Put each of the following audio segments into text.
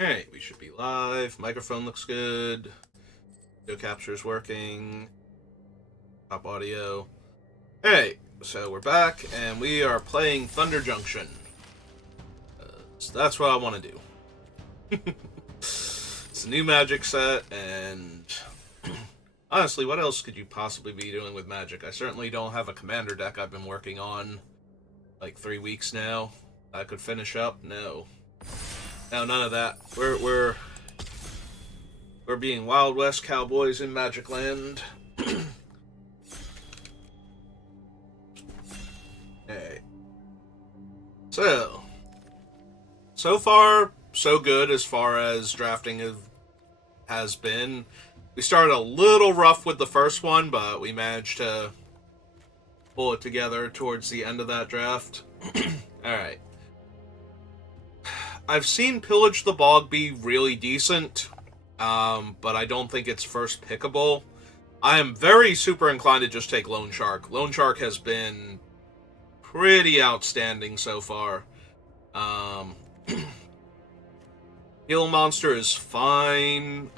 Alright, we should be live. Microphone looks good. Video capture's working. Top audio. Alright, so we're back, and we are playing Thunder Junction. So that's what I want to do. It's a new magic set, and honestly, what else could you possibly be doing with magic? I certainly don't have a commander deck I've been working on like 3 weeks now. I could finish up? No. No, none of that. We're being Wild West cowboys in Magic Land. Okay. So far, so good as far as drafting has been. We started a little rough with the first one, but we managed to pull it together towards the end of that draft. Alright. I've seen Pillage the Bog be really decent, but I don't think it's first pickable. I am very super inclined to just take Loan Shark. Loan Shark has been pretty outstanding so far. Heal Monster is fine.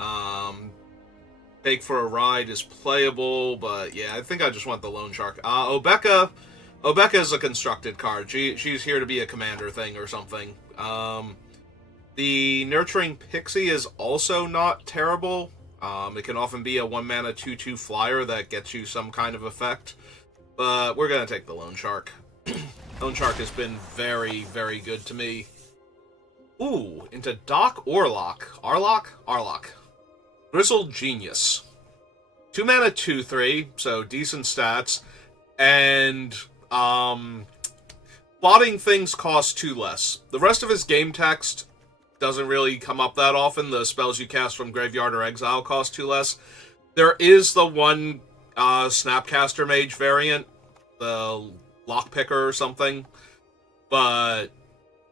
Take for a Ride is playable, but yeah, I think I just want the Loan Shark. Obeka is a constructed card. She's here to be a commander thing or something. The Nurturing Pixie is also not terrible. It can often be a 1-mana 2/2 flyer that gets you some kind of effect. But we're going to take the Loan Shark. Loan Shark has been very, very good to me. Ooh, into Doc Orlock. Arlock. Grizzled Genius. 2-mana 2/3, so decent stats. And, plotting things cost 2 less. The rest of his game text doesn't really come up that often. The spells you cast from Graveyard or Exile cost 2 less. There is the one Snapcaster Mage variant, the Lockpicker or something. But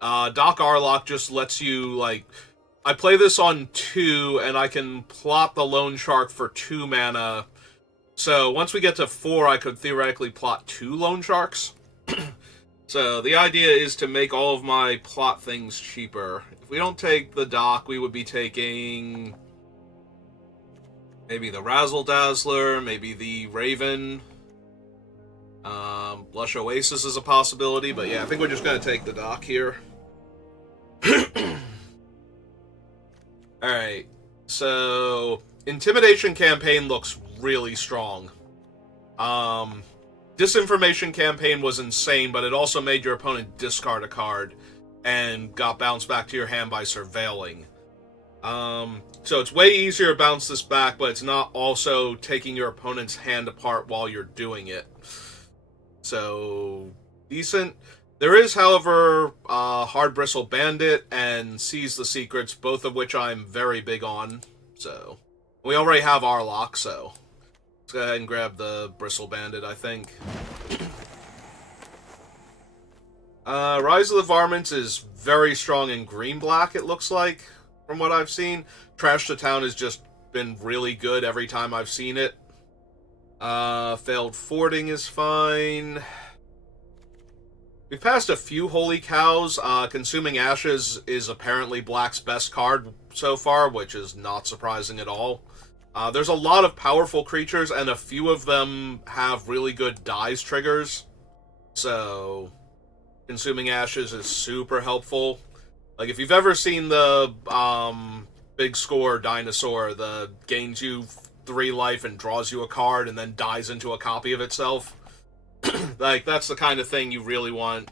Doc Arlock just lets you, like... I play this on 2, and I can plot the Loan Shark for 2 mana. So once we get to 4, I could theoretically plot 2 Loan Sharks. So the idea is to make all of my plot things cheaper. If we don't take the Doc, we would be taking maybe the Razzle Dazzler, maybe the Raven. Lush Oasis is a possibility, but yeah, I think we're just going to take the Doc here. Alright, so Intimidation Campaign looks really strong. Disinformation Campaign was insane, but it also made your opponent discard a card and got bounced back to your hand by Surveilling. So it's way easier to bounce this back, but it's not also taking your opponent's hand apart while you're doing it. So, decent. There is, however, Hard Bristle Bandit and Seize the Secrets, both of which I'm very big on. So, we already have Arlock, so let's go ahead and grab the Bristle Bandit, I think. Rise of the Varmints is very strong in green-black, it looks like, from what I've seen. Trash to Town has just been really good every time I've seen it. Failed Fording is fine. We've passed a few Holy Cows. Consuming Ashes is apparently Black's best card so far, which is not surprising at all. There's a lot of powerful creatures, and a few of them have really good dies triggers. So, Consuming Ashes is super helpful. Like, if you've ever seen the Big Score Dinosaur that gains you 3 life and draws you a card and then dies into a copy of itself, like, that's the kind of thing you really want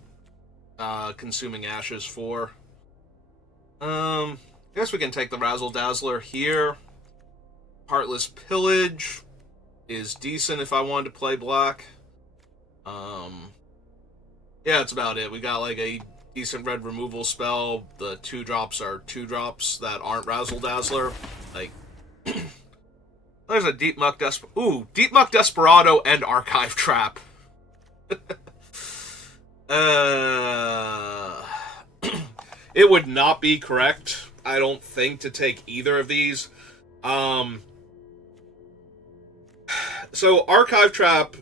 Consuming Ashes for. I guess we can take the Razzle Dazzler here. Heartless Pillage is decent if I wanted to play black. Yeah, that's about it. We got, like, a decent red removal spell. The 2-drops are 2-drops that aren't Razzle Dazzler. Like, there's a Deep Muck Desperado and Archive Trap. It would not be correct, I don't think, to take either of these. So Archive Trap,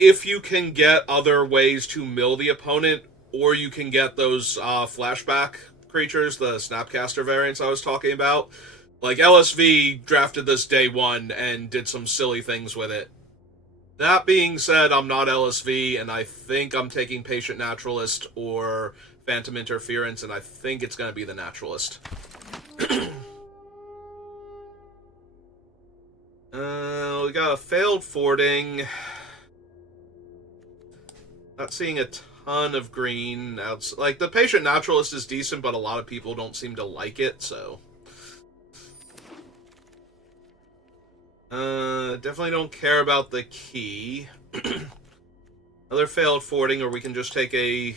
if you can get other ways to mill the opponent, or you can get those flashback creatures, the Snapcaster variants I was talking about. Like, LSV drafted this day one and did some silly things with it. That being said, I'm not LSV, and I think I'm taking Patient Naturalist or Phantom Interference, and I think it's going to be the Naturalist. We got a failed fording. Not seeing a ton of green. Like, the Patient Naturalist is decent, but a lot of people don't seem to like it, so... definitely don't care about the key. Another failed fording, or we can just take a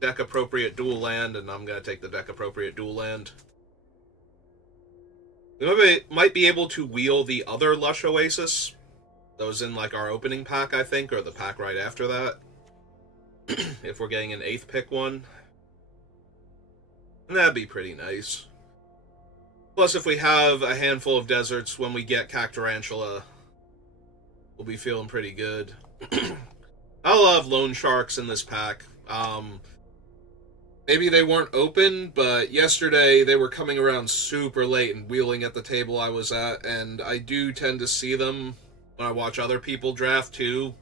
deck-appropriate dual land, and I'm going to take the deck-appropriate dual land. We might be able to wheel the other Lush Oasis. That was in, like, our opening pack, I think, or the pack right after that. If we're getting an 8th pick one. And that'd be pretty nice. Plus, if we have a handful of deserts when we get Cactarantula, we'll be feeling pretty good. I love Loan Sharks in this pack. Maybe they weren't open, but yesterday they were coming around super late and wheeling at the table I was at, and I do tend to see them when I watch other people draft too.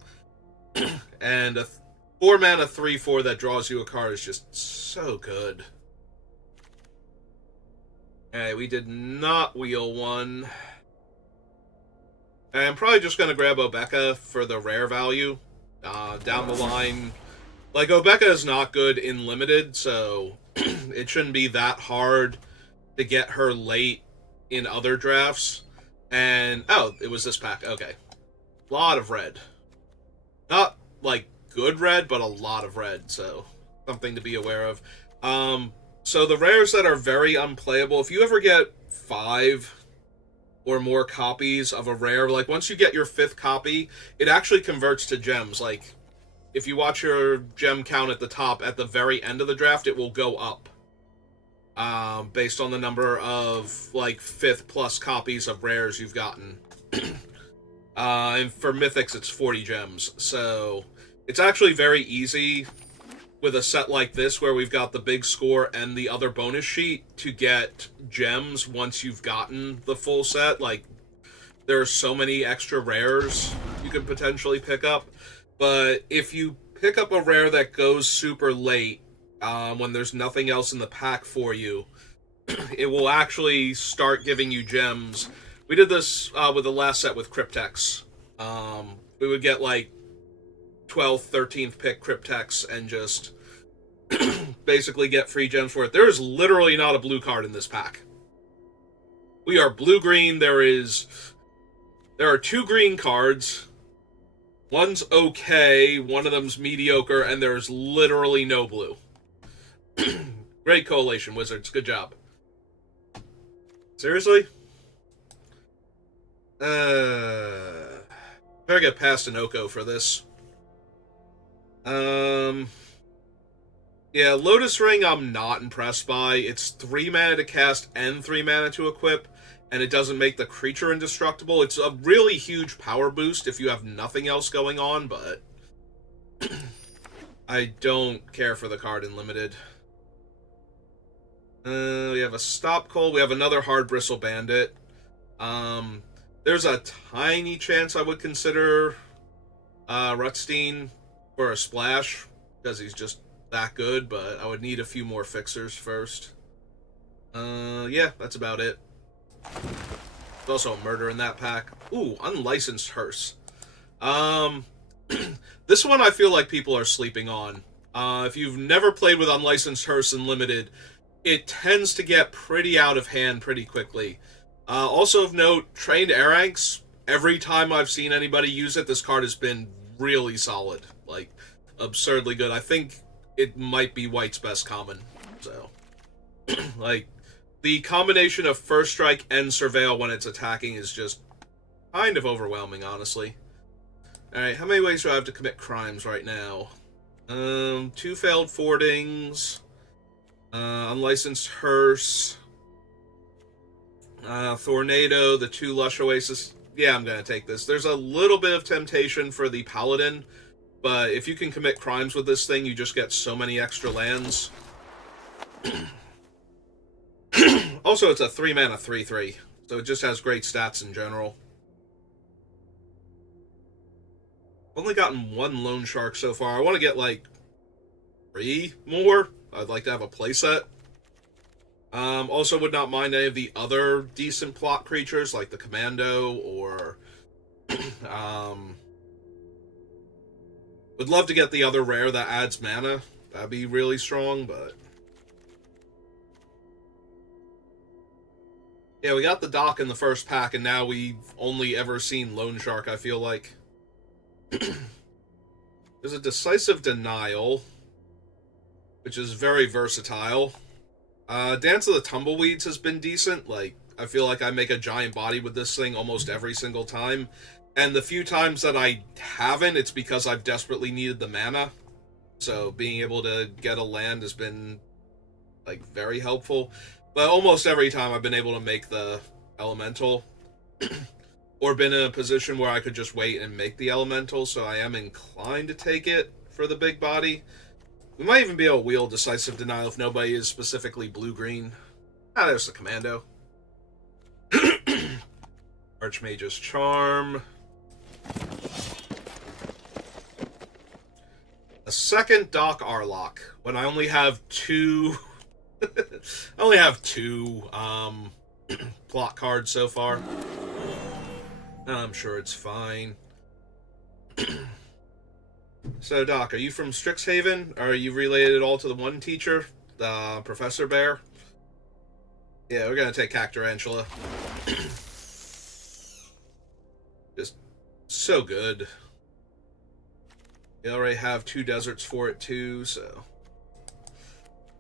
And a 4-mana 3/4 that draws you a card is just so good. Okay, we did not wheel one. And I'm probably just going to grab Obeka for the rare value. Down the line, like, Obeka is not good in Limited, so it shouldn't be that hard to get her late in other drafts. And, oh, it was this pack. Okay. A lot of red. Not, like, good red, but a lot of red, so something to be aware of. So the rares that are very unplayable, if you ever get 5 or more copies of a rare, like, once you get your 5th copy, it actually converts to gems. Like, if you watch your gem count at the top, at the very end of the draft, it will go up. Based on the number of, like, 5th plus copies of rares you've gotten. And for Mythics, it's 40 gems. So, it's actually very easy with a set like this, where we've got the big score and the other bonus sheet, to get gems once you've gotten the full set. Like, there are so many extra rares you could potentially pick up. But if you pick up a rare that goes super late, when there's nothing else in the pack for you, it will actually start giving you gems. We did this with the last set with Cryptex. We would get, like, 12th, 13th pick Cryptex and just basically get free gems for it. There is literally not a blue card in this pack. We are blue-green. There are 2 green cards. One's okay, one of them's mediocre, and there's literally no blue. Great collation, Wizards. Good job. Seriously? Better get past an Oko for this. Yeah, Lotus Ring I'm not impressed by. It's 3 mana to cast and 3 mana to equip, and it doesn't make the creature indestructible. It's a really huge power boost if you have nothing else going on, but I don't care for the card in Limited. We have a Stop Cold. We have another Hard Bristle Bandit. There's a tiny chance I would consider Rutstein for a splash, because he's just that good, but I would need a few more fixers first. Yeah, that's about it. There's also a murder in that pack. Ooh, Unlicensed Hearse. This one I feel like people are sleeping on. If you've never played with Unlicensed Hearse in Limited, it tends to get pretty out of hand pretty quickly. Also of note, Trained Aranx, every time I've seen anybody use it, this card has been really solid. Like, absurdly good. I think it might be White's best common. So, like, the combination of First Strike and Surveil when it's attacking is just kind of overwhelming, honestly. Alright, how many ways do I have to commit crimes right now? 2 failed fordings. Unlicensed Hearse. Thornado, the 2 Lush Oasis. Yeah, I'm gonna take this. There's a little bit of temptation for the Paladin, but if you can commit crimes with this thing, you just get so many extra lands. Also, it's a 3-mana 3/3, so it just has great stats in general. I've only gotten one loan shark so far. I want to get like 3 more. I'd like to have a playset. Also, would not mind any of the other decent plot creatures like the commando or would love to get the other rare that adds mana. That'd be really strong, but yeah, we got the dock in the first pack, and now we've only ever seen Loan Shark, I feel like. There's a Decisive Denial, which is very versatile. Dance of the Tumbleweeds has been decent. Like, I feel like I make a giant body with this thing almost every single time. And the few times that I haven't, it's because I've desperately needed the mana. So being able to get a land has been, like, very helpful. But almost every time I've been able to make the elemental. Or been in a position where I could just wait and make the elemental, so I am inclined to take it for the big body. We might even be able to wield Decisive Denial if nobody is specifically blue-green. Ah, there's the commando. Archmage's Charm. A second Doc Arlock, when I only have two... I only have two plot cards so far. I'm sure it's fine. So, Doc, are you from Strixhaven? Are you related at all to the one teacher, Professor Bear? Yeah, we're gonna take Cactarantula. Just so good. We already have 2 deserts for it, too, so...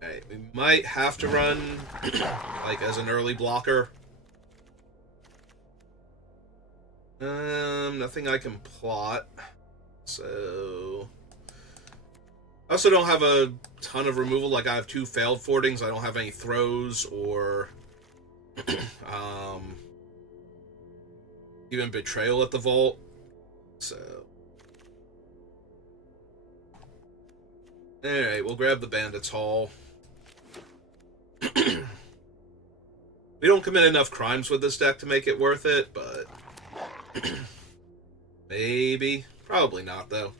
Alright, we might have to run, like, as an early blocker. Nothing I can plot. So... I also don't have a ton of removal. Like, I have 2 failed fordings. I don't have any throws or... even Betrayal at the Vault. So... Alright, we'll grab the Bandit's Hall. We don't commit enough crimes with this deck to make it worth it, but... Maybe. Probably not, though.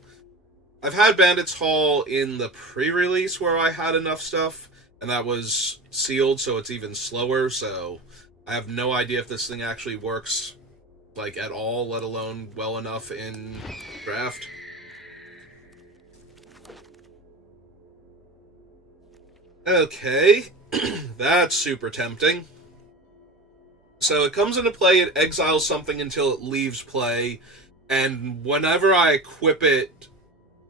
I've had Bandit's Hall in the pre-release where I had enough stuff, and that was sealed, so it's even slower, so I have no idea if this thing actually works, like, at all, let alone well enough in draft. Okay. That's super tempting. So it comes into play, it exiles something until it leaves play, and whenever I equip it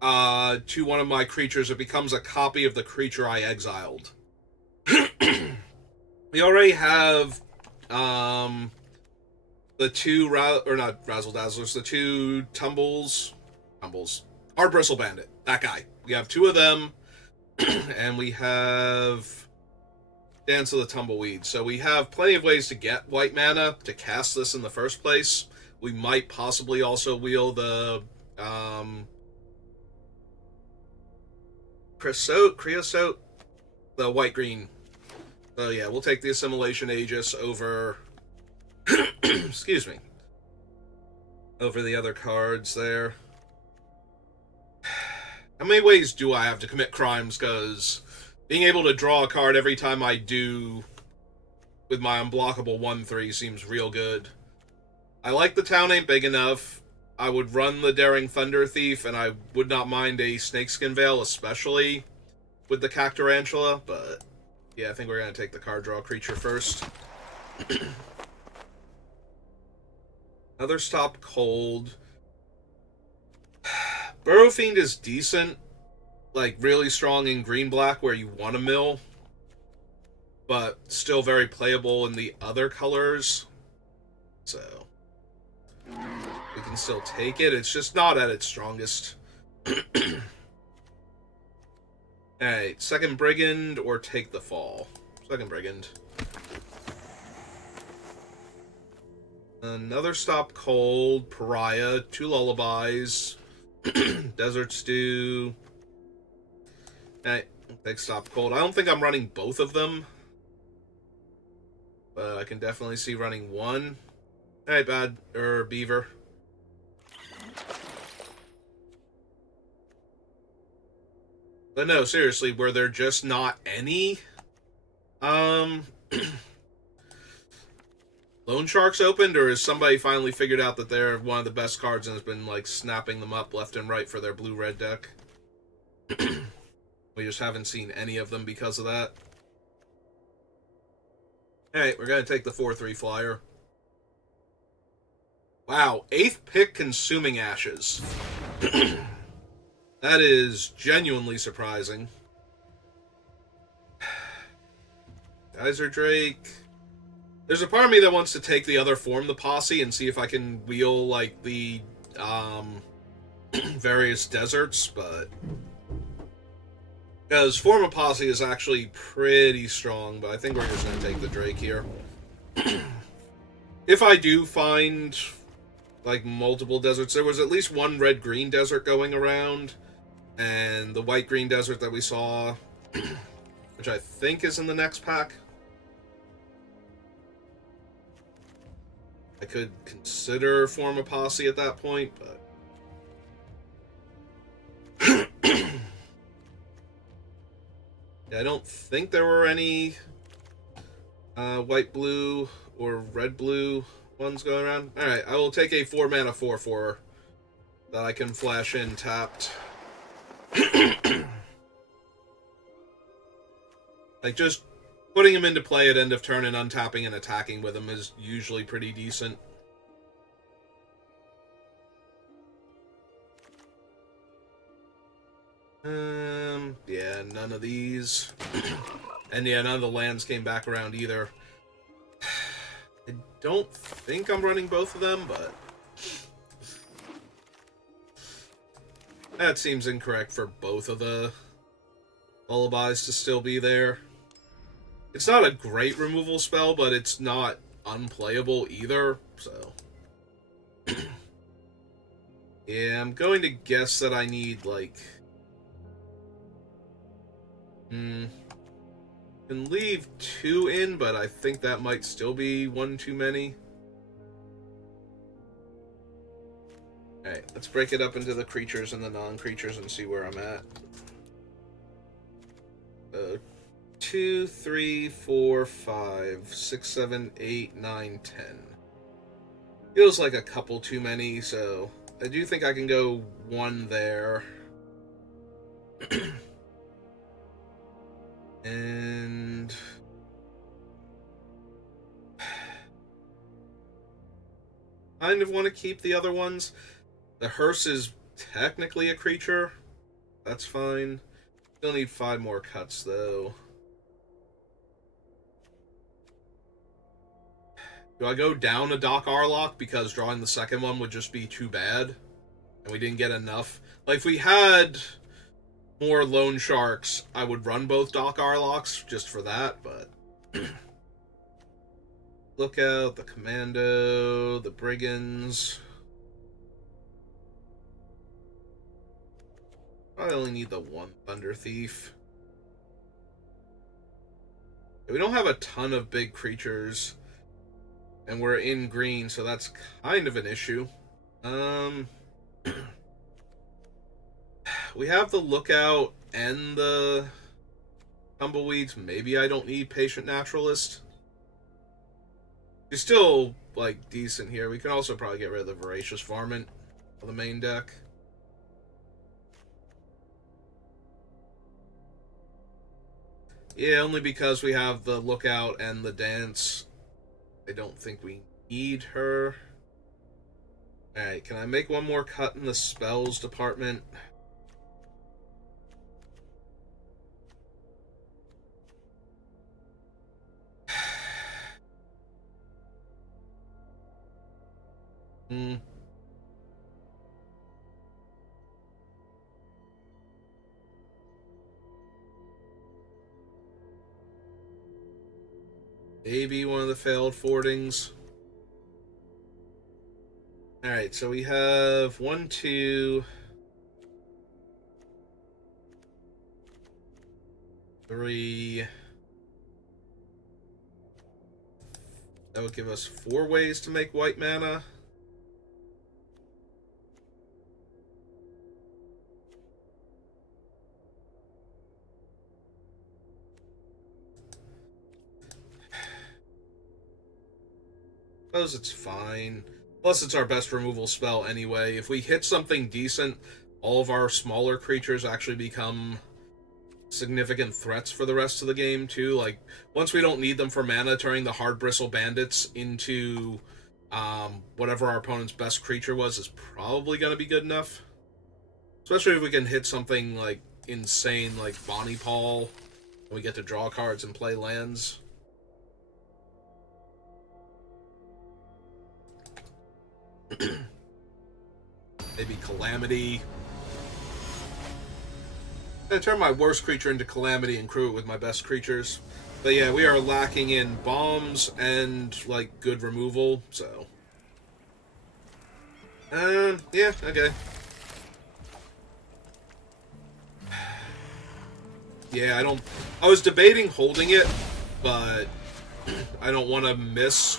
to one of my creatures, it becomes a copy of the creature I exiled. We already have the 2 not Razzle Dazzlers, the 2 Tumbles, Hard Bristle Bandit, that guy. We have 2 of them, and we have Dance of the Tumbleweed. So we have plenty of ways to get white mana to cast this in the first place. We might possibly also wield the Creosote, the white-green. So yeah, we'll take the Assimilation Aegis over excuse me, over the other cards there. How many ways do I have to commit crimes? Because being able to draw a card every time I do with my unblockable 1/3 seems real good. I like the town ain't big enough. I would run the Daring Thunder Thief, and I would not mind a Snakeskin Veil, especially with the Cactarantula, but yeah, I think we're going to take the card draw creature first. Another Stop Cold. Burrow Fiend is decent. Like, really strong in green-black where you want to mill, but still very playable in the other colors. So, we can still take it. It's just not at its strongest. Alright, second Brigand or take the fall. Second Brigand. Another Stop Cold, Pariah, 2 Lullabies, Desert Stew. Alright, take Stop Cold. I don't think I'm running both of them. but I can definitely see running one. Hey, Beaver. But no, seriously, were there just not any um loan sharks opened, or has somebody finally figured out that they're one of the best cards and has been like snapping them up left and right for their blue-red deck? We just haven't seen any of them because of that. Hey, we're gonna take the 4/3 flyer. Wow, 8th pick Consuming Ashes. That is genuinely surprising. Geyser Drake. There's a part of me that wants to take the other form, the Posse, and see if I can wheel, like, the, various deserts, but... Because form of Posse is actually pretty strong, but I think we're just going to take the Drake here. If I do find, like, multiple deserts, there was at least one red-green desert going around, and the white-green desert that we saw, which I think is in the next pack. I could consider form a Posse at that point, but... yeah, I don't think there were any white-blue or red-blue ones going around. Alright, I will take a 4-mana 4/4 that I can flash in tapped. Like, just putting him into play at end of turn and untapping and attacking with him is usually pretty decent. Yeah, none of these. And yeah, none of the lands came back around either. I don't think I'm running both of them, but... that seems incorrect for both of the lullabies to still be there. It's not a great removal spell, but it's not unplayable either, so... yeah, I'm going to guess that I need, like... can leave 2 in, but I think that might still be 1 too many. Alright, let's break it up into the creatures and the non-creatures and see where I'm at. 2, 3, 4, 5, 6, 7, 8, 9, 10. Feels like a couple too many, so I do think I can go 1 there. And... kind of want to keep the other ones. The hearse is technically a creature. That's fine. Still need 5 more cuts, though. Do I go down a Doc Arlock because drawing the second one would just be too bad? And we didn't get enough? Like, if we had more loan sharks, I would run both Doc Arlocks just for that, but... Lookout, the Commando, the Brigands... I only need the 1 Thunder Thief. We don't have a ton of big creatures, and we're in green, so that's kind of an issue. We have the Lookout and the Tumbleweeds. Maybe I don't need Patient Naturalist. He's still, like, decent here. We can also probably get rid of the Voracious Varmint on the main deck. Yeah, only because we have the Lookout and the Dance. I don't think we need her. Alright, can I make 1 more cut in the spells department? Maybe one of the failed forwardings. Alright, so we have 1, 2, 3, That would give us 4 ways to make white mana. Suppose it's fine. Plus, it's our best removal spell anyway. If we hit something decent, all of our smaller creatures actually become significant threats for the rest of the game, too. Like, once we don't need them for mana, turning the Hard Bristle Bandits into whatever our opponent's best creature was is probably going to be good enough. Especially if we can hit something, like, insane, like Bonnie Paul, and we get to draw cards and play lands. Maybe Calamity. I turn my worst creature into Calamity and crew it with my best creatures. But yeah, we are lacking in bombs and, like, good removal, so... yeah, okay. Yeah, I was debating holding it, but I don't want to miss.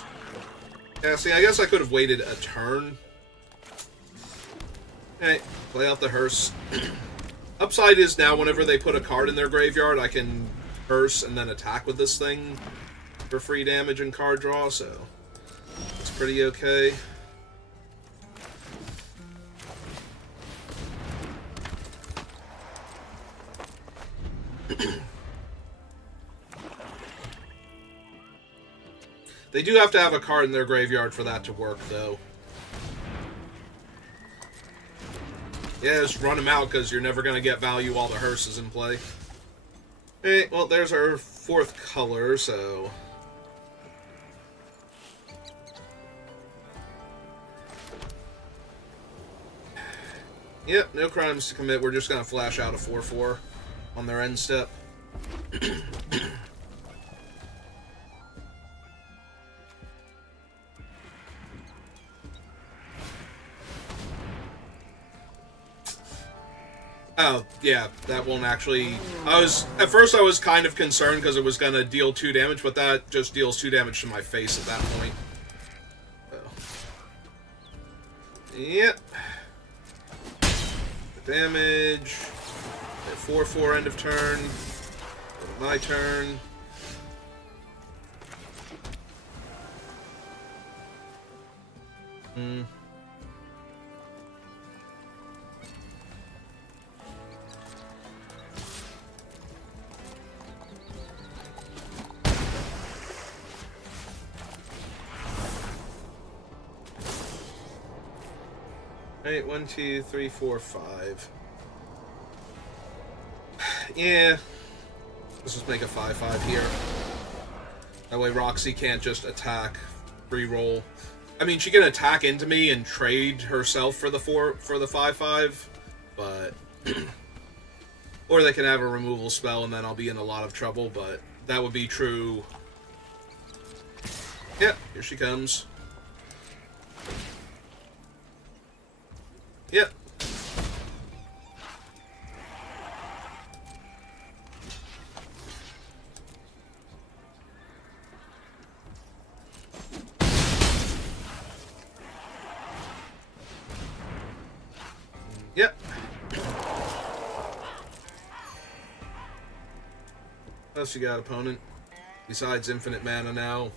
Yeah, see, I guess I could have waited a turn. Hey, play out the hearse. Upside is now whenever they put a card in their graveyard, I can hearse and then attack with this thing for free damage and card draw, so it's pretty okay. They do have to have a card in their graveyard for that to work, though. Yeah, just run them out, because you're never going to get value while the hearse is in play. Hey, well, there's our 4th color, so... Yep, no crimes to commit. We're just going to flash out a 4/4 on their end step. Oh, yeah, that won't actually... At first I was kind of concerned because it was going to deal 2 damage, but that just deals 2 damage to my face at that point. So. Yep. The damage. 4/4 end of turn. My turn. Alright, 1, 2, 3, 4, 5. Yeah. Let's just make a 5/5 here. That way Roxy can't just attack, re-roll. I mean, she can attack into me and trade herself for the 5/5, but or they can have a removal spell and then I'll be in a lot of trouble, but that would be true. Yep, here she comes. Yep. Yep. What else you got, opponent? Besides infinite mana now,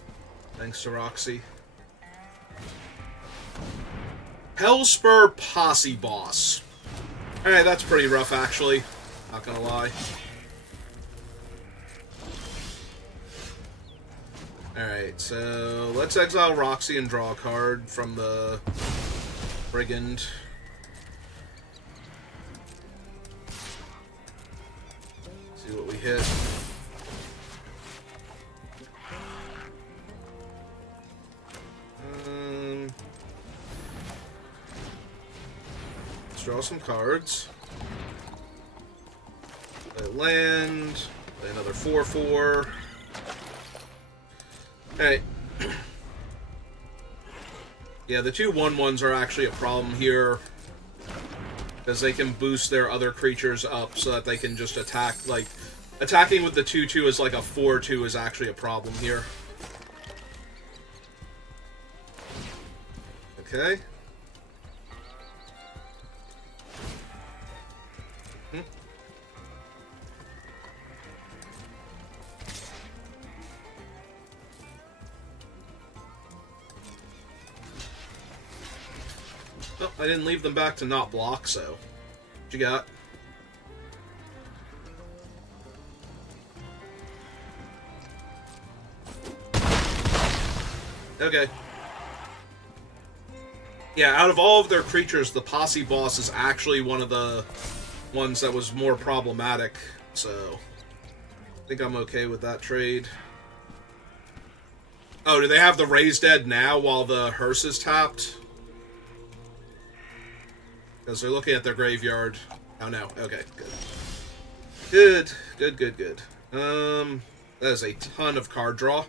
thanks to Roxy. Hellspur Posse Boss. Alright, that's pretty rough, actually. Not gonna lie. Alright, so let's exile Roxy and draw a card from the Brigand. See what we hit. Let's draw some cards. Play land. Play another 4/4. Alright. Yeah, the 2 1/1s are actually a problem here. Because they can boost their other creatures up so that they can just attack. Like, attacking with the 2/2 is like a 4/2 is actually a problem here. Okay. Oh, I didn't leave them back to not block, so... What you got? Okay. Yeah, out of all of their creatures, the Posse Boss is actually one of the ones that was more problematic, so... I think I'm okay with that trade. Oh, do they have the Raise Dead now while the hearse is tapped? Because they're looking at their graveyard. Oh, no. Okay, good. Good. That is a ton of card draw.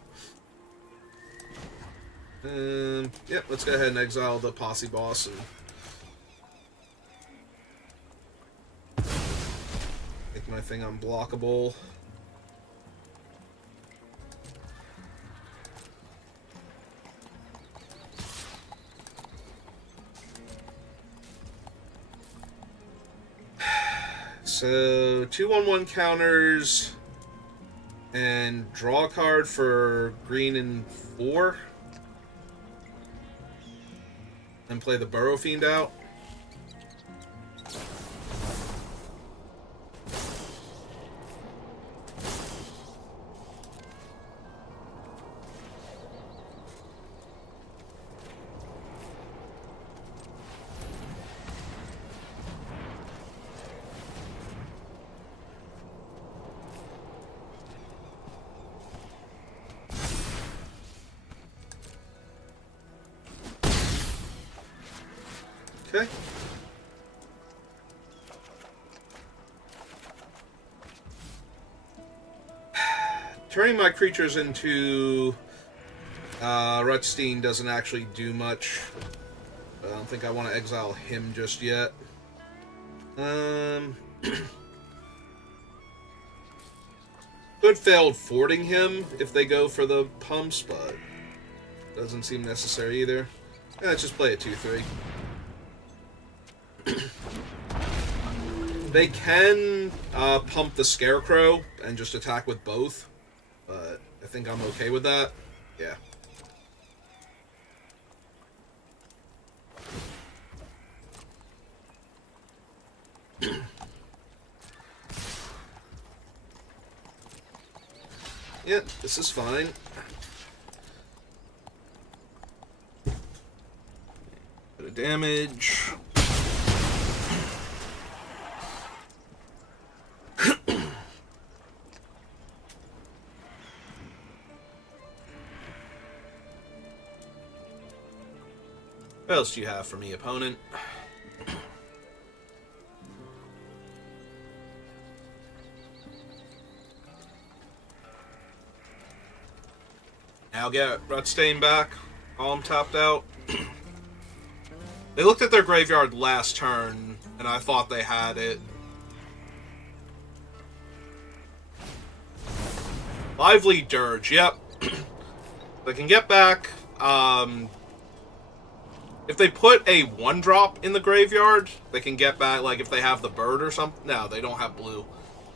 Yep, let's go ahead and exile the Posse Boss and make my thing unblockable. So, 2/1/1 counters and draw a card for green and 4. And play the Burrow Fiend out. Okay. Turning my creatures into Rutstein doesn't actually do much. I don't think I want to exile him just yet. Good failed fording him if they go for the pumps, but doesn't seem necessary either. Yeah, let's just play a 2/3. They can pump the Scarecrow and just attack with both, but I think I'm okay with that. Yeah. Yeah, this is fine. Bit of damage. What else do you have for me, opponent? Now get Rutstain back. All them tapped out. They looked at their graveyard last turn, and I thought they had it. Lively Dirge, yep. They can get back. If they put a 1-drop in the graveyard, they can get back, like, if they have the bird or something. No, they don't have blue.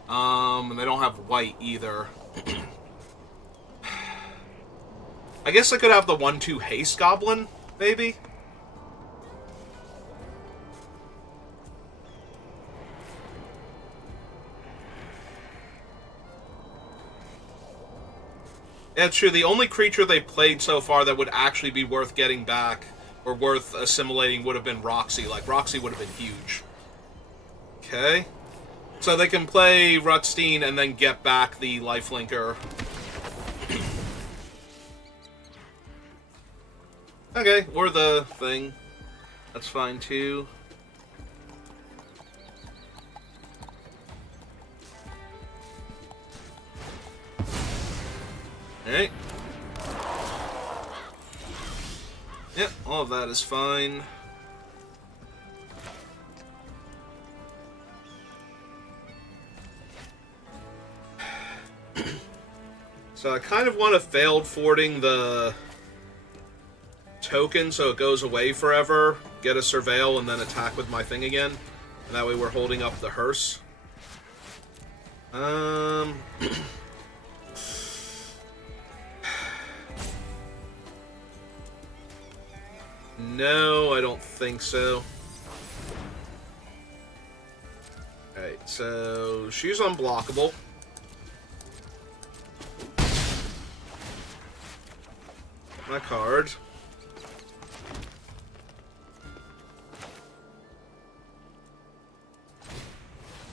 And they don't have white either. I guess I could have the 1/2 Haste Goblin, maybe? Yeah, it's true. The only creature they played so far that would actually be worth getting back or worth assimilating would have been Roxy. Like, Roxy would have been huge. Okay. So they can play Rutstein and then get back the Lifelinker. Okay, or the thing. That's fine, too. Alright. Yep, all of that is fine. So I kind of want to failed fording the token so it goes away forever, get a surveil, and then attack with my thing again. And that way we're holding up the hearse. No, I don't think so. Alright, so she's unblockable. My card.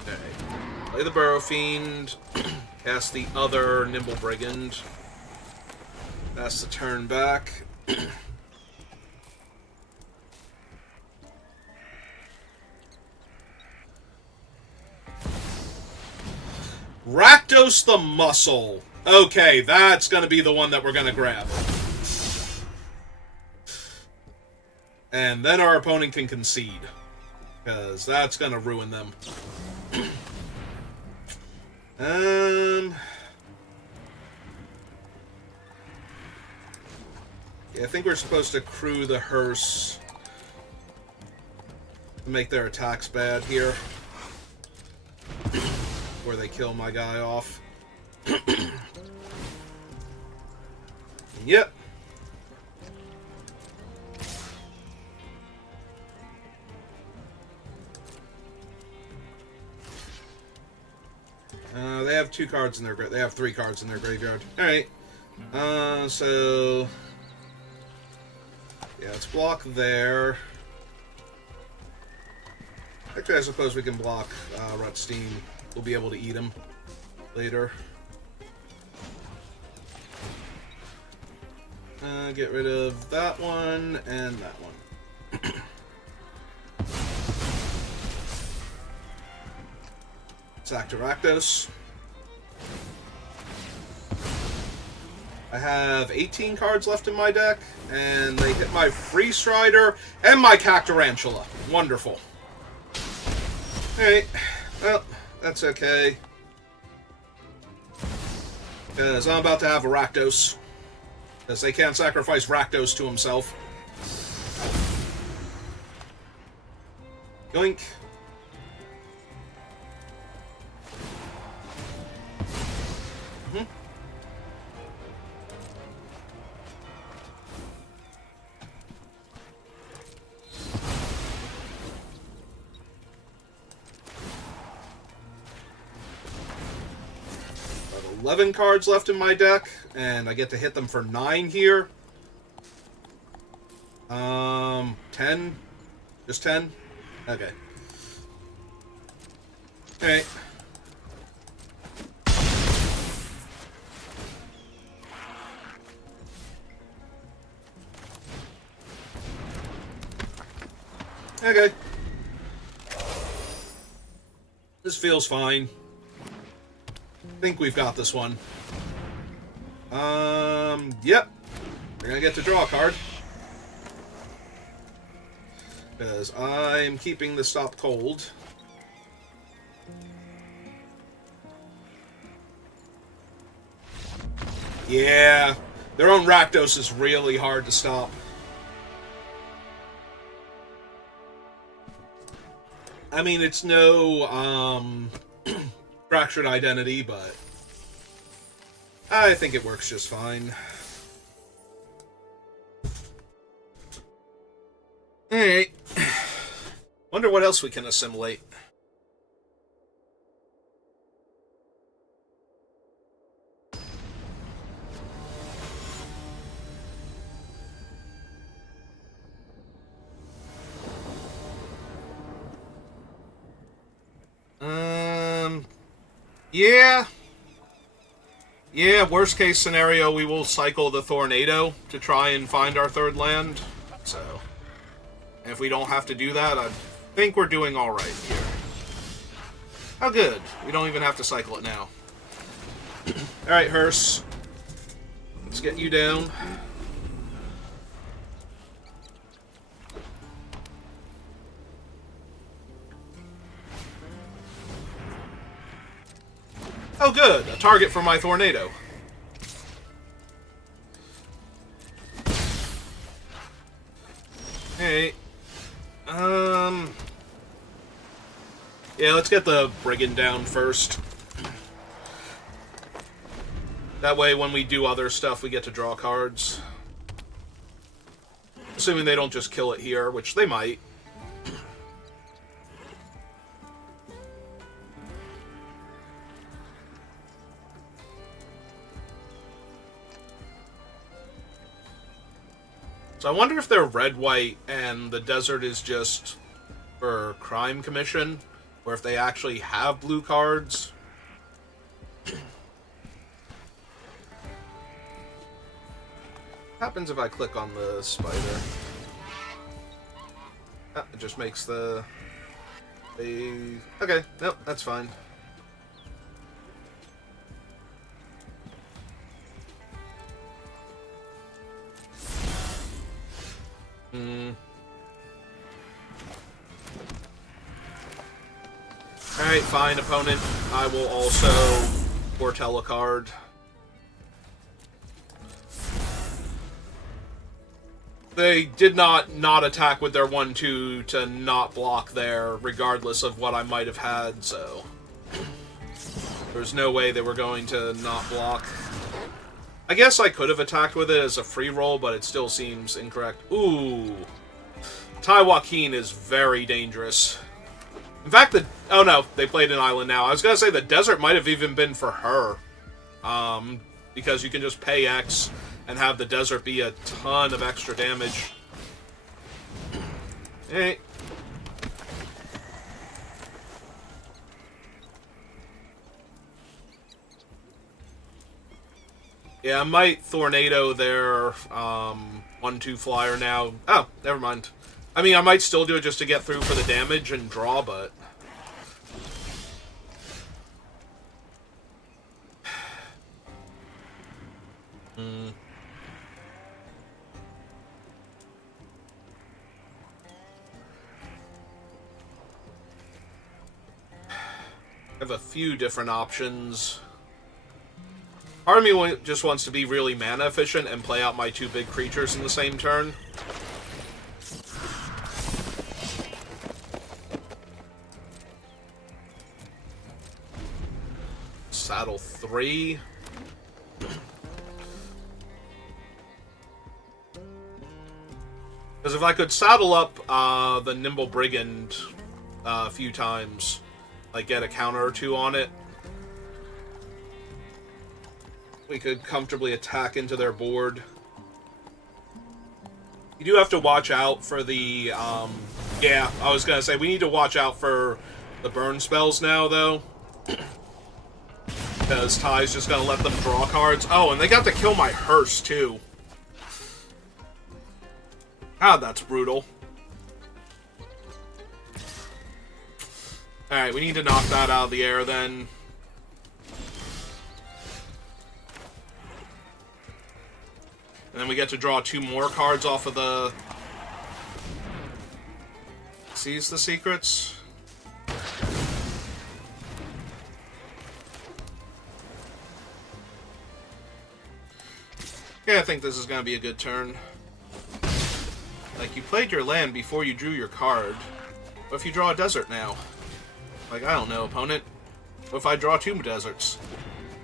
Alright. Play the Burrow Fiend. Cast the other Nimble Brigand. Pass the turn back. Rakdos the Muscle. Okay, that's going to be the one that we're going to grab. And then our opponent can concede. Because that's going to ruin them. Yeah, I think we're supposed to crew the hearse to make their attacks bad here. Where they kill my guy off. Yep. They have 2 cards in their they have 3 cards in their graveyard. Alright. So yeah, let's block there. Actually, I suppose we can block Rutstein. We'll be able to eat him later. Get rid of that one and that one. Sack to Rakdos. I have 18 cards left in my deck, and they hit my Free Strider and my Cactarantula. Wonderful. Alright, well, that's okay. Because I'm about to have a Rakdos. Because they can't sacrifice Rakdos to himself. Yoink. Mm-hmm. About 11 cards left in my deck, and I get to hit them for 9 here. 10? Just 10? Okay. Alright. Okay. This feels fine. I think we've got this one. Yep. We're gonna get to draw a card. Because I'm keeping the Stop Cold. Yeah. Their own Rakdos is really hard to stop. I mean, it's no, Fractured Identity, but I think it works just fine. Alright. Wonder what else we can assimilate. Yeah. Yeah, worst case scenario, we will cycle the Tornado to try and find our third land. So, if we don't have to do that, I think we're doing alright here. Oh, good. We don't even have to cycle it now. Alright, Hearse. Let's get you down. Oh, good. A target for my Tornado. Hey. Yeah, let's get the Brigand down first. That way, when we do other stuff, we get to draw cards. Assuming they don't just kill it here, which they might. So I wonder if they're red-white and the desert is just for crime commission, or if they actually have blue cards. What happens if I click on the spider? Ah, it just makes the... Okay, nope, that's fine. Alright, fine, opponent. I will also foretell a card. They did not attack with their 1-2 to not block there, regardless of what I might have had, so... There's no way they were going to not block. I guess I could have attacked with it as a free roll, but it still seems incorrect. Ooh. Tai Joaquin is very dangerous. In fact, oh no, they played an island now. I was going to say the desert might have even been for her. Because you can just pay X and have the desert be a ton of extra damage. Hey. Yeah, I might Tornado their 1-2 flyer now. Oh, never mind. I mean, I might still do it just to get through for the damage and draw, but... I have a few different options. Part of me just wants to be really mana efficient and play out my 2 big creatures in the same turn. Saddle 3. Because if I could saddle up the Nimble Brigand a few times, like get a counter or 2 on it, we could comfortably attack into their board. You do have to watch out for the, yeah, I was gonna say, we need to watch out for the burn spells now, though. Because Ty's just gonna let them draw cards. Oh, and they got to kill my hearse, too. Ah, that's brutal. Alright, we need to knock that out of the air, then. And then we get to draw 2 more cards off of the... Seize the Secrets? Yeah, I think this is going to be a good turn. Like, you played your land before you drew your card. What if you draw a desert now? Like, I don't know, opponent. What if I draw 2 deserts?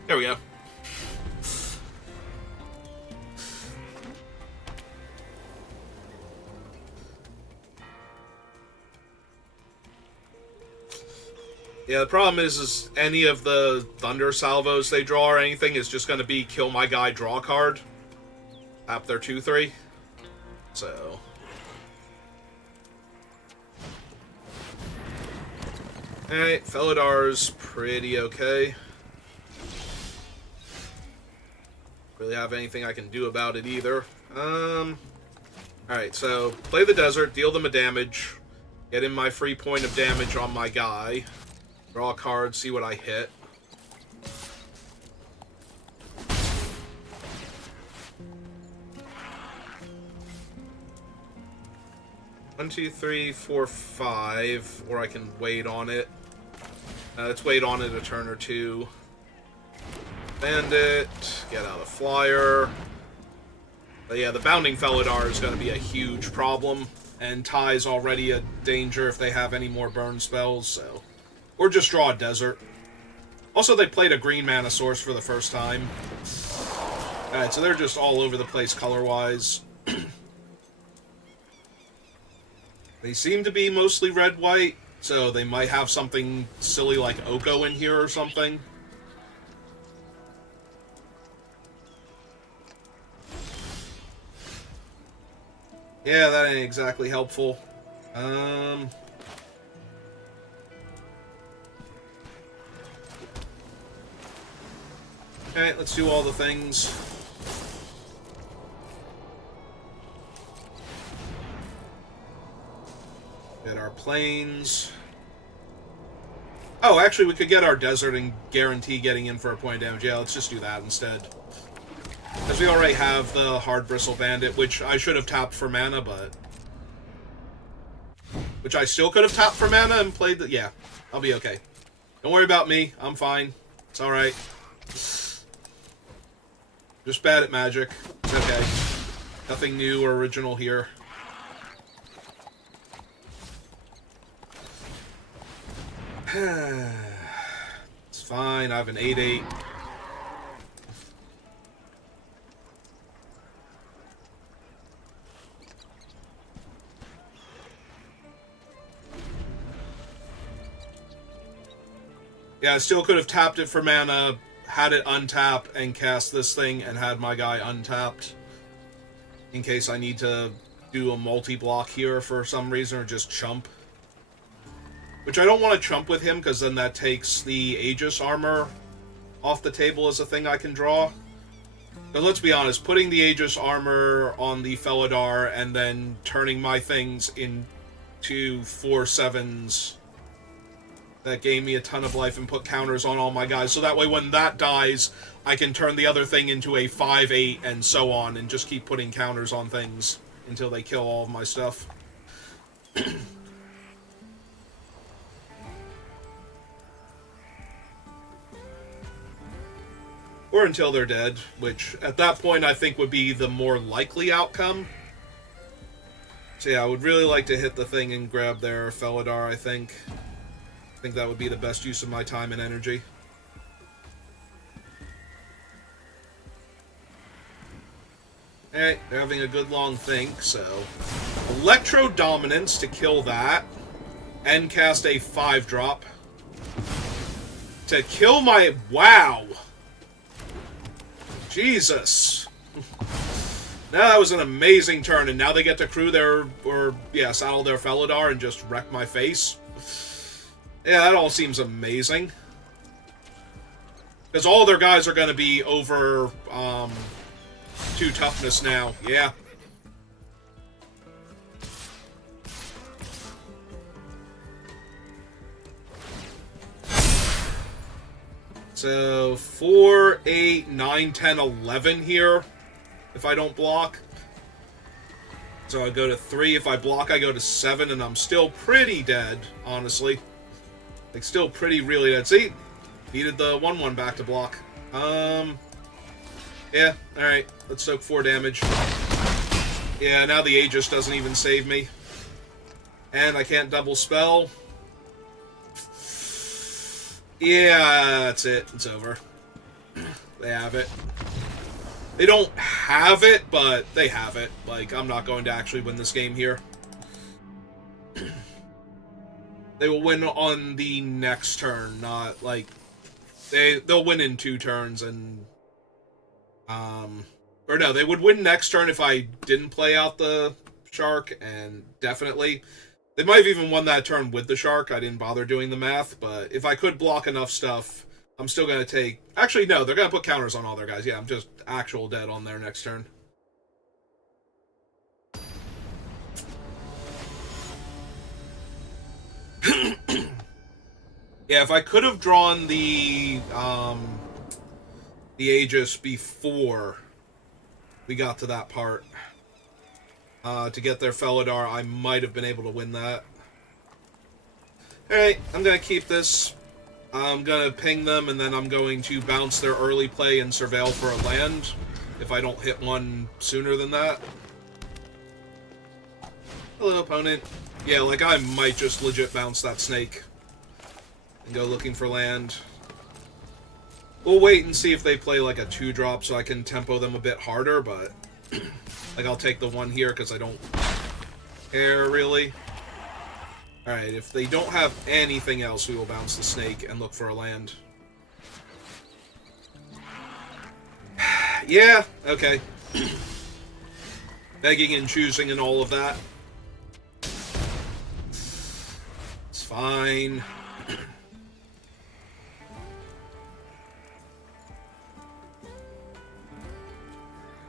There we go. Yeah, the problem is any of the Thunder Salvos they draw or anything is just going to be kill my guy, draw a card. Tap their 2-3. So... Alright, Feladar's pretty okay. Really have anything I can do about it either. Alright, so play the desert, deal them a damage, get in my free point of damage on my guy, draw a card, see what I hit. One, two, three, four, 5, or I can wait on it. Let's wait on it a turn or 2. Bandit, get out a flyer. But yeah, the Bounding Felidar is going to be a huge problem. And Ty's already a danger if they have any more burn spells, so... Or just draw a desert. Also, they played a green mana source for the first time. Alright, so they're just all over the place color-wise. They seem to be mostly red-white, so they might have something silly like Oko in here or something. Yeah, that ain't exactly helpful. Alright, let's do all the things. Get our plains. Oh, actually, we could get our desert and guarantee getting in for a point of damage. Yeah, let's just do that instead. Because we already have the Hard Bristle Bandit, which I should have tapped for mana, but... Which I still could have tapped for mana and played the... Yeah, I'll be okay. Don't worry about me. I'm fine. It's alright. Just bad at Magic. It's okay. Nothing new or original here. It's fine. I have an 8/8. Yeah, I still could have tapped it for mana, had it untap, and cast this thing, and had my guy untapped. In case I need to do a multi-block here for some reason, or just chump. Which I don't want to chump with him, because then that takes the Aegis armor off the table as a thing I can draw. But let's be honest, putting the Aegis armor on the Felidar and then turning my things into 4/7s that gave me a ton of life and put counters on all my guys. So that way when that dies, I can turn the other thing into a 5/8 and so on, and just keep putting counters on things until they kill all of my stuff. Or until they're dead, which at that point I think would be the more likely outcome. So yeah, I would really like to hit the thing and grab their Felidar, I think. I think that would be the best use of my time and energy. Alright, they're having a good long think, so... Electro Dominance to kill that. And cast a 5-drop. To kill my... Wow! Jesus. Now that was an amazing turn, and now they get to crew their, saddle their Felidar and just wreck my face. Yeah, that all seems amazing. Because all their guys are going to be over 2 toughness now. Yeah. So, 4, 8, 9, 10, 11 here, if I don't block. So I go to 3. If I block, I go to 7, and I'm still pretty dead, honestly. Like, still pretty, really dead. See? Needed the 1/1 back to block. Yeah, alright. Let's soak 4 damage. Yeah, now the Aegis doesn't even save me. And I can't double spell. Yeah, that's it. It's over. They have it. They don't have it, but they have it. Like, I'm not going to actually win this game here. They will win on the next turn, not, like... They'll win in 2 turns, and... Or no, they would win next turn if I didn't play out the Shark, and definitely... They might have even won that turn with the Shark. I didn't bother doing the math, but if I could block enough stuff, I'm still going to take... Actually, no, they're going to put counters on all their guys. Yeah, I'm just actual dead on their next turn. Yeah, if I could have drawn the Aegis before we got to that part... to get their Felidar, I might have been able to win that. Alright, I'm going to keep this. I'm going to ping them, and then I'm going to bounce their early play and surveil for a land, if I don't hit one sooner than that. Hello, opponent. Yeah, like, I might just legit bounce that snake and go looking for land. We'll wait and see if they play, like, a 2-drop so I can tempo them a bit harder, but... like, I'll take the 1 here because I don't care, really. Alright, if they don't have anything else, we will bounce the snake and look for a land. Yeah, okay. Begging and choosing and all of that. It's fine.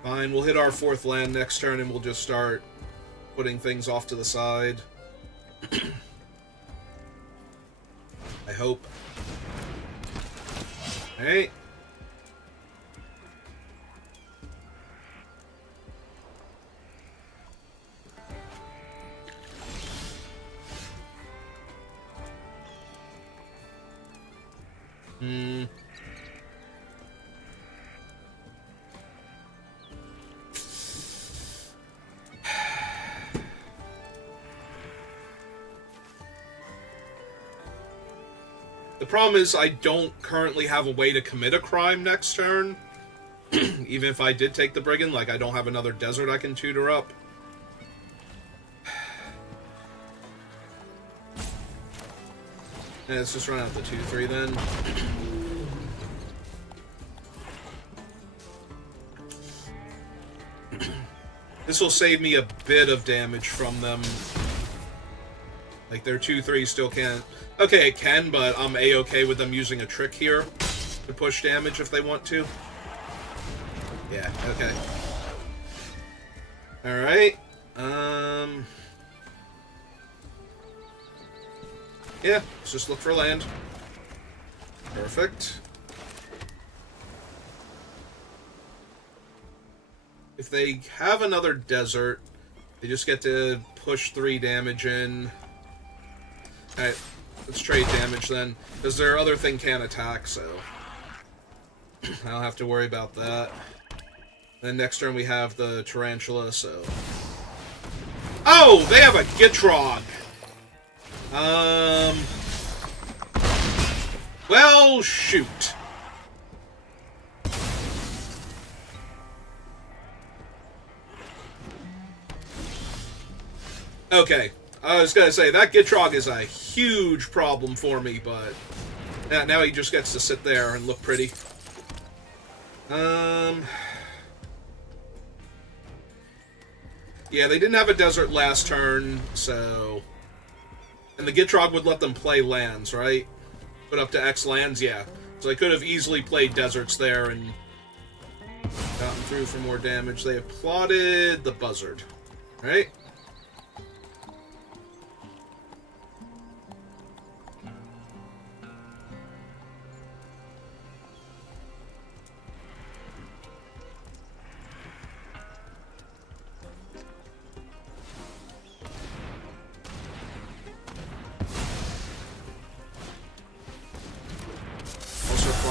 Fine, we'll hit our 4th land next turn and we'll just start putting things off to the side. I hope. Alright. The problem is I don't currently have a way to commit a crime next turn. Even if I did take the Brigand, like, I don't have another desert I can tutor up. Yeah, let's just run out the 2-3 then. This will save me a bit of damage from them. Like, their 2-3 still can't... Okay, it can, but I'm A-okay with them using a trick here to push damage if they want to. Yeah, okay. Alright. Yeah, let's just look for land. Perfect. If they have another desert, they just get to push 3 damage in. Alright, let's trade damage then, because their other thing can't attack, so I don't have to worry about that. Then next turn we have the Tarantula, so... Oh! They have a Gitrog! Well, shoot. Okay. I was gonna say, that Gitrog is a huge problem for me, but... now he just gets to sit there and look pretty. Yeah, they didn't have a desert last turn, so... And the Gitrog would let them play lands, right? Put up to X lands, yeah. So they could have easily played deserts there and gotten through for more damage. They have plotted the Buzzard, right?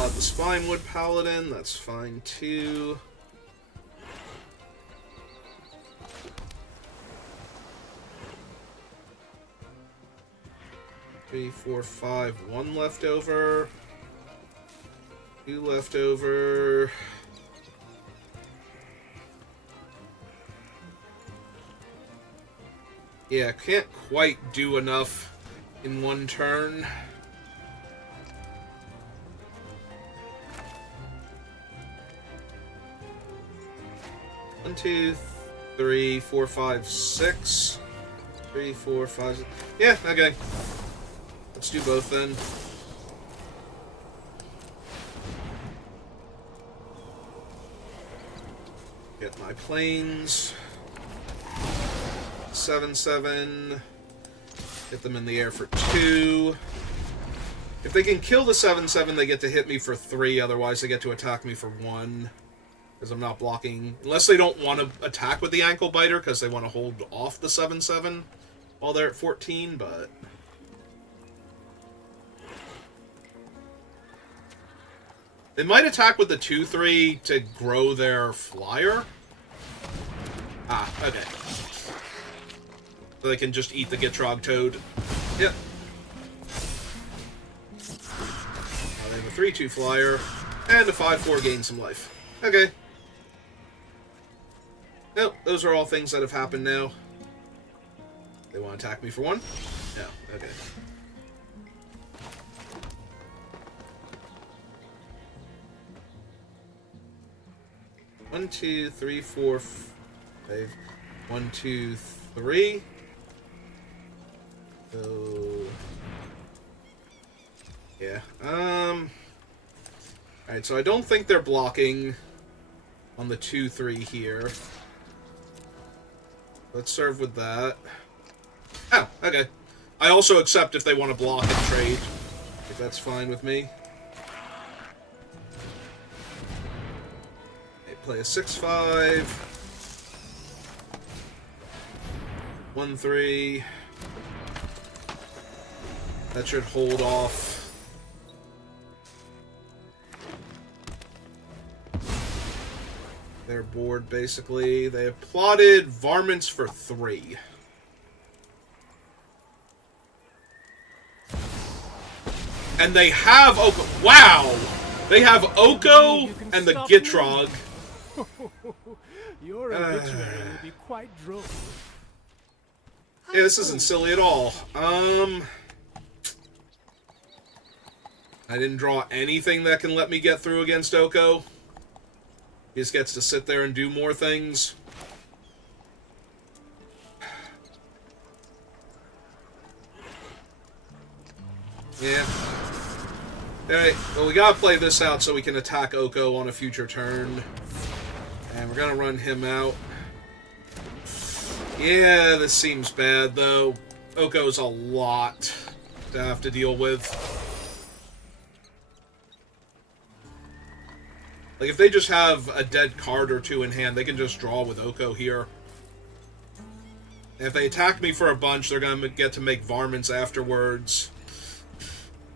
The Spinewood Paladin, that's fine too. Three, four, five, 1 left over. 2 left over. Yeah, can't quite do enough in 1 turn. 1, 2, 3, 4, 5, 6. 3, 4, 5, 6. Yeah, okay. Let's do both then. Get my planes. 7/7. Get them in the air for 2. If they can kill the 7/7, they get to hit me for 3. Otherwise, they get to attack me for 1. Because I'm not blocking... Unless they don't want to attack with the Ankle Biter, because they want to hold off the 7/7 while they're at 14, but... They might attack with the 2/3 to grow their flyer. Ah, okay. So they can just eat the Gitrog Toad. Yep. They have a 3-2 flyer, and a 5-4 gain some life. Okay. Nope, those are all things that have happened now. They want to attack me for one? No, okay. One, two, three, four, five. 1, 2, 3. So yeah. Alright, so I don't think they're blocking on the 2-3 here. Let's serve with that. Oh, okay. I also accept if they want to block and trade. If that's fine with me. They play a 6-5. 1-3. That should hold off. Their board, basically. They have plotted varmints for 3. And they have Oko. Wow! They have Oko and the Gitrog. Your obituary will be quite droll. Yeah, this isn't silly at all. I didn't draw anything that can let me get through against Oko. He just gets to sit there and do more things. Yeah. Alright, well, we gotta play this out so we can attack Oko on a future turn. And we're gonna run him out. Yeah, this seems bad, though. Oko's a lot to have to deal with. Like, if they just have a dead card or 2 in hand, they can just draw with Oko here. And if they attack me for a bunch, they're gonna get to make varmints afterwards.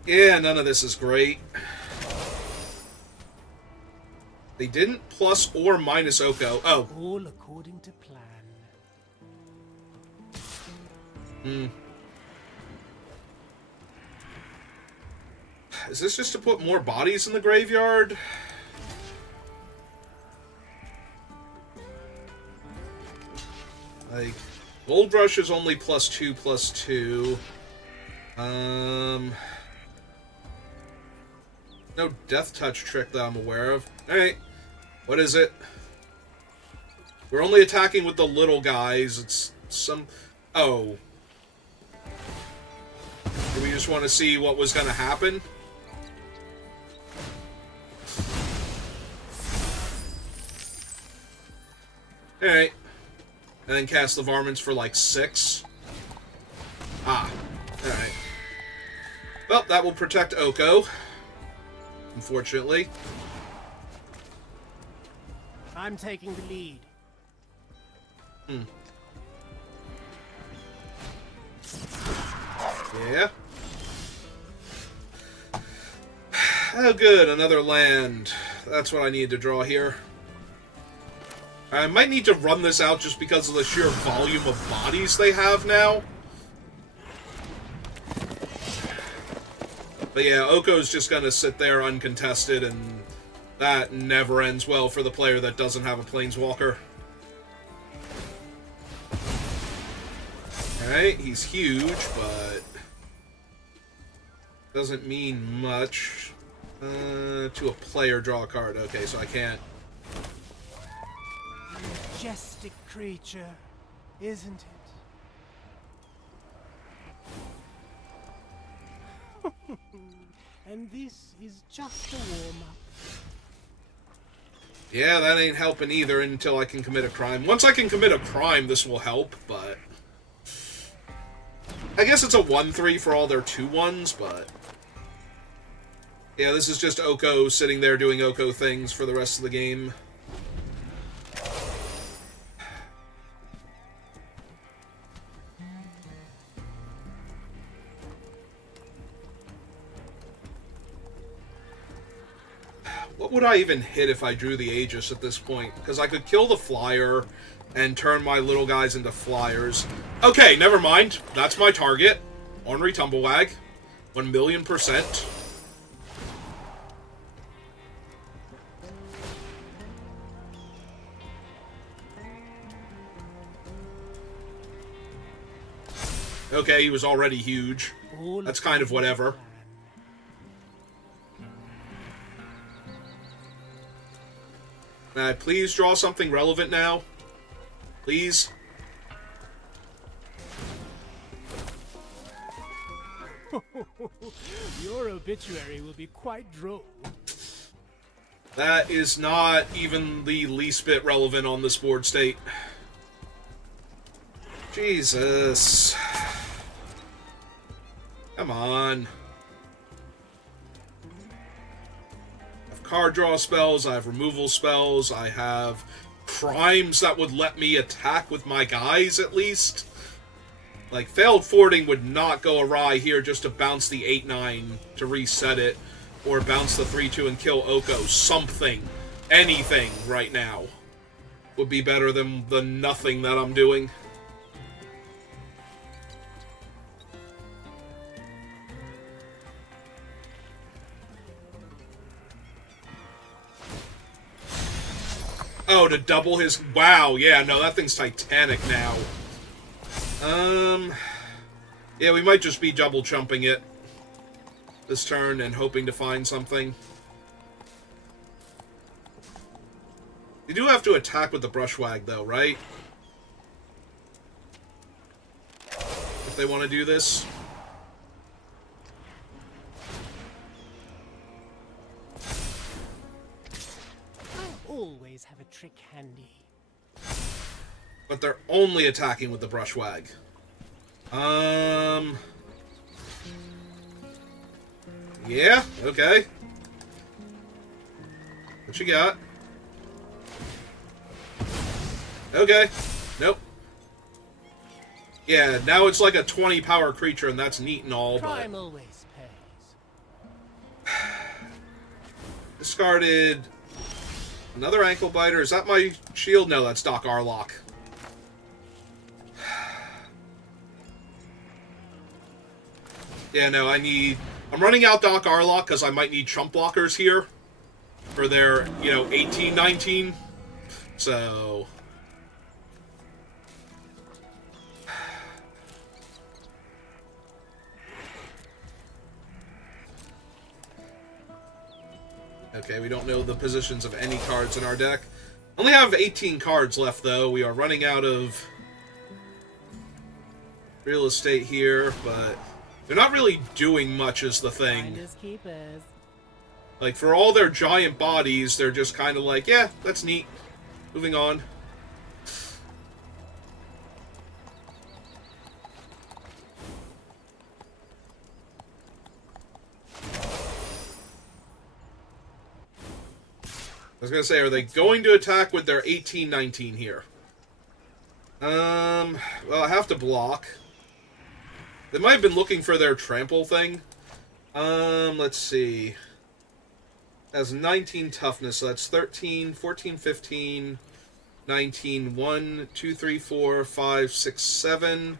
Yeah, none of this is great. They didn't plus or minus Oko. Oh. All according to plan. Is this just to put more bodies in the graveyard? Like, Gold Rush is only +2/+2. No Death Touch trick that I'm aware of. Alright. What is it? We're only attacking with the little guys. It's some... Oh. Do we just want to see what was going to happen? Alright. And then cast the varmints for like 6. Ah. Alright. Well, that will protect Oko. Unfortunately. I'm taking the lead. Yeah. Oh, good. Another land. That's what I need to draw here. I might need to run this out just because of the sheer volume of bodies they have now. But yeah, Oko's just going to sit there uncontested, and that never ends well for the player that doesn't have a Planeswalker. Alright, he's huge, but doesn't mean much. To a player, draw a card. Okay, so I can't. Majestic creature, isn't it? And this is just a warm-up. Yeah, that ain't helping either until I can commit a crime. Once I can commit a crime, this will help, but... I guess it's a 1-3 for all their 2-1s, but... Yeah, this is just Oko sitting there doing Oko things for the rest of the game. What would I even hit if I drew the Aegis at this point? Because I could kill the flyer, and turn my little guys into flyers. Okay, never mind. That's my target. Ornery Tumblewag. 1,000,000%. Okay, he was already huge. That's kind of whatever. May I please draw something relevant now? Please? Your obituary will be quite droll. That is not even the least bit relevant on this board state. Jesus. Come on. I have card draw spells, I have removal spells, I have crimes that would let me attack with my guys, at least. Like, failed forwarding would not go awry here just to bounce the 8-9 to reset it, or bounce the 3-2 and kill Oko. Something, anything right now would be better than the nothing that I'm doing. Oh, to double his... Wow, yeah, no, that thing's Titanic now. Yeah, we might just be double chumping it this turn and hoping to find something. You do have to attack with the Brushwag, though, right? If they want to do this. I always have a trick handy. But they're only attacking with the Brushwag. Yeah, okay. What you got? Okay. Nope. Yeah, now it's like a 20 power creature, and that's neat and all, Crime but... always pays. Discarded... Another ankle biter. Is that my shield? No, that's Doc Arlock. Yeah, no, I'm running out Doc Arlock because I might need chump blockers here for their, 18, 19. So... Okay, we don't know the positions of any cards in our deck. Only have 18 cards left, though. We are running out of real estate here, but they're not really doing much is the thing. Finders keepers. Like, for all their giant bodies, they're just kind of like, yeah, that's neat. Moving on. I was gonna say, are they going to attack with their 18-19 here? Well, I have to block. They might have been looking for their trample thing. Let's see. Has 19 toughness, so that's 13, 14, 15, 19, 1, 2, 3, 4, 5, 6, 7.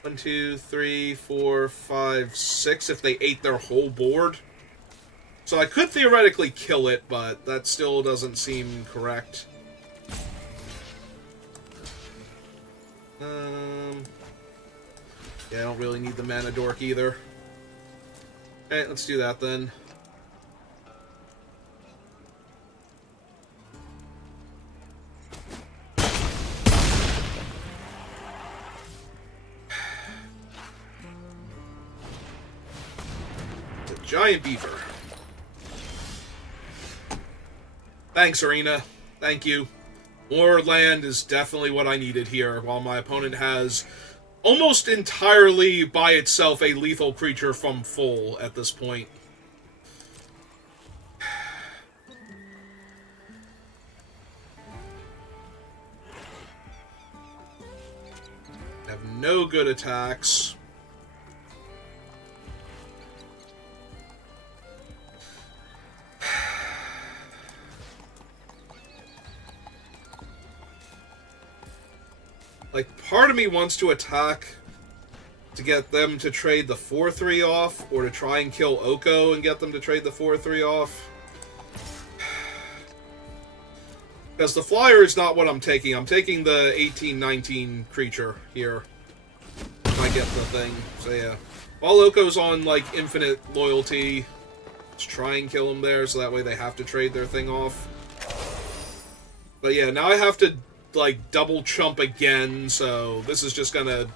1, 2, 3, 4, 5, 6 if they ate their whole board. So I could theoretically kill it, but that still doesn't seem correct. Yeah, I don't really need the mana dork either. Alright, let's do that then. The giant beaver. Thanks, Arena. Thank you. More land is definitely what I needed here, while my opponent has almost entirely by itself a lethal creature from full at this point. Have no good attacks. Like, part of me wants to attack to get them to trade the 4-3 off, or to try and kill Oko and get them to trade the 4-3 off. Because the flyer is not what I'm taking. I'm taking the 18-19 creature here. If I get the thing. So yeah. While Oko's on, like, infinite loyalty, let's try and kill him there, so that way they have to trade their thing off. But yeah, now I have to, like, double chump again, so this is just gonna...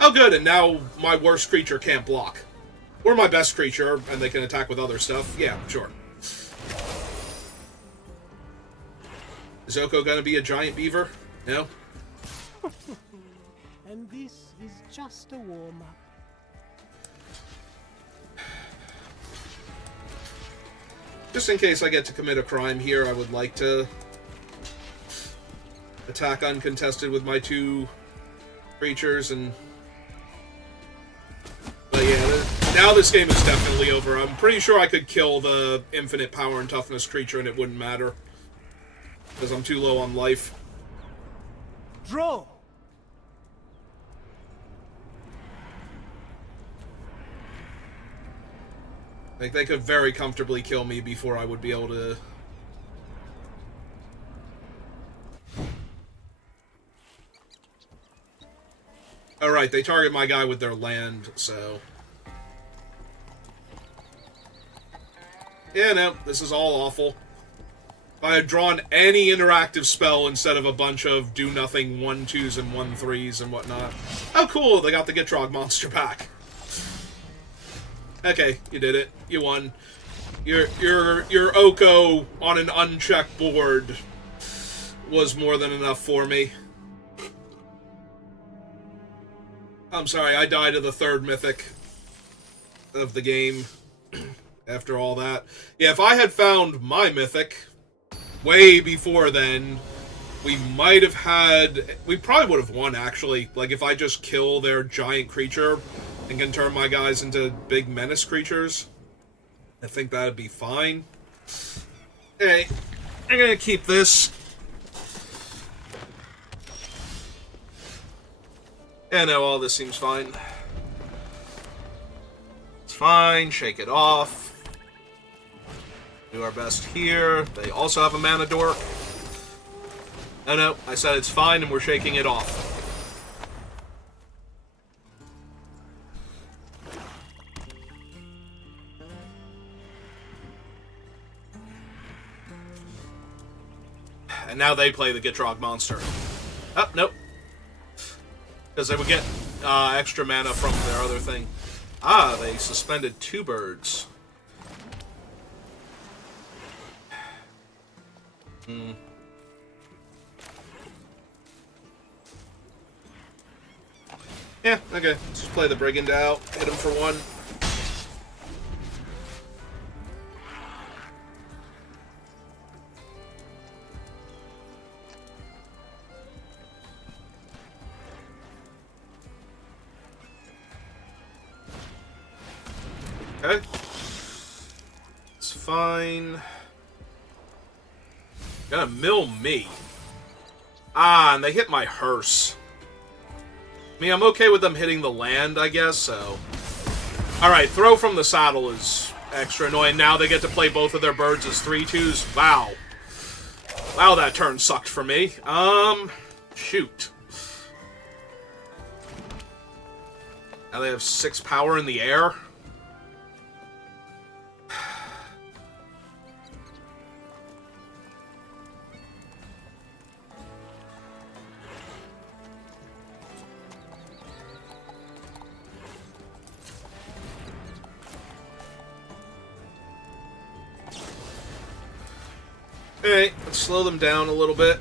Oh, good, and now my worst creature can't block. Or my best creature, and they can attack with other stuff. Yeah, sure. Is Oko gonna be a giant beaver? No? And this is just a warm-up. Just in case I get to commit a crime here, I would like to attack uncontested with my 2 creatures, and... But yeah, now this game is definitely over. I'm pretty sure I could kill the infinite power and toughness creature and it wouldn't matter. Because I'm too low on life. Draw! Like, they could very comfortably kill me before I would be able to... Alright, they target my guy with their land, so... Yeah, no, this is all awful. If I had drawn any interactive spell instead of a bunch of do-nothing 1-2s and 1-3s and whatnot. Oh, cool, they got the Gitrog monster back. Okay, you did it. You won. Your Oko on an unchecked board was more than enough for me. I'm sorry, I died of the 3rd mythic of the game after all that. Yeah, if I had found my mythic way before then, we might have had... We probably would have won, actually. Like, if I just kill their giant creature and can turn my guys into big menace creatures, I think that'd be fine. Hey, I'm gonna keep this. Yeah, no, all this seems fine. It's fine, shake it off. Do our best here. They also have a mana dork. Oh no, I said it's fine and we're shaking it off. And now they play the Gitrog monster. Oh, nope. Because they would get extra mana from their other thing. Ah, they suspended 2 birds. Hmm. Yeah, okay. Let's just play the Brigand out. Hit him for 1. Okay. It's fine. Gonna mill me. Ah, and they hit my hearse. I mean, I'm okay with them hitting the land, I guess, so... Alright, throw from the saddle is extra annoying. Now they get to play both of their birds as 3/2s. Wow. Wow, that turn sucked for me. Shoot. Now they have 6 power in the air. Alright, let's slow them down a little bit.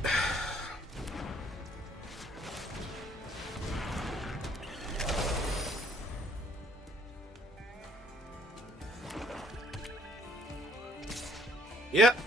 Yep.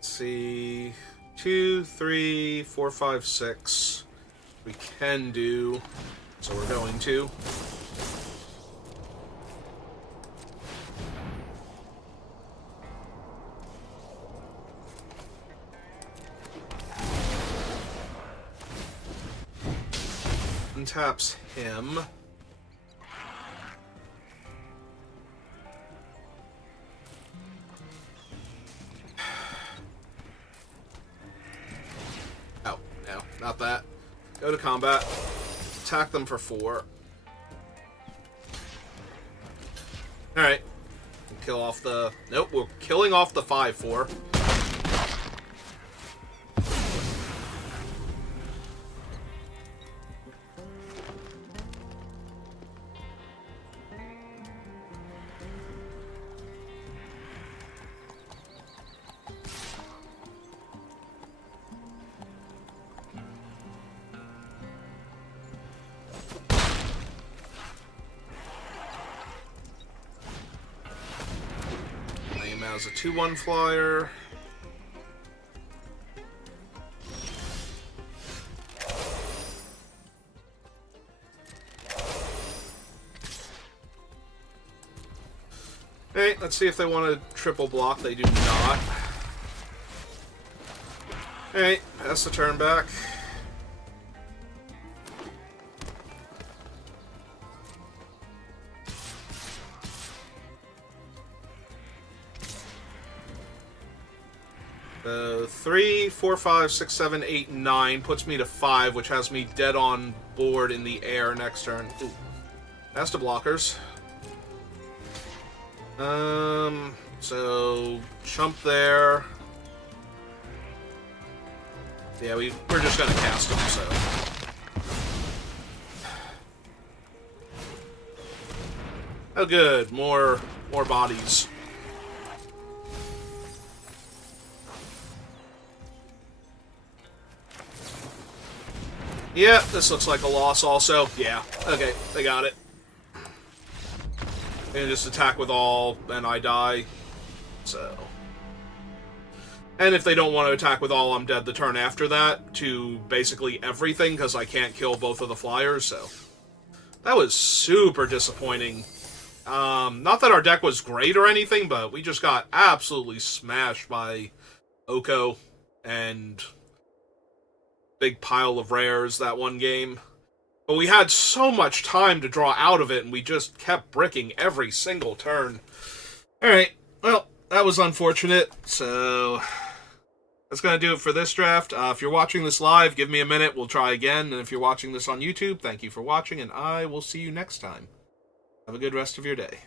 See, 2, 3, 4, 5, 6. We can do, so we're going to. Taps him. Oh, no, not that. Go to combat. Attack them for 4. Alright. Kill off the... Nope, we're killing off the 5-4. As a 2-1 flyer. Okay, let's see if they want to triple block. They do not. Alright, pass the turn back. The 3, 4, 5, 6, 7, 8, 9 puts me to 5, which has me dead on board in the air next turn. Ooh. Pass to blockers. So jump there. Yeah, we're just gonna cast them, so. Oh good, more bodies. Yeah, this looks like a loss also. Yeah, okay, they got it. And just attack with all, and I die. So. And if they don't want to attack with all, I'm dead the turn after that to basically everything, because I can't kill both of the flyers, so. That was super disappointing. Not that our deck was great or anything, but we just got absolutely smashed by Oko and big pile of rares that one game. But we had so much time to draw out of it, and we just kept bricking every single turn. Alright, well, that was unfortunate, so that's going to do it for this draft. If you're watching this live, give me a minute, we'll try again. And if you're watching this on YouTube, thank you for watching, and I will see you next time. Have a good rest of your day.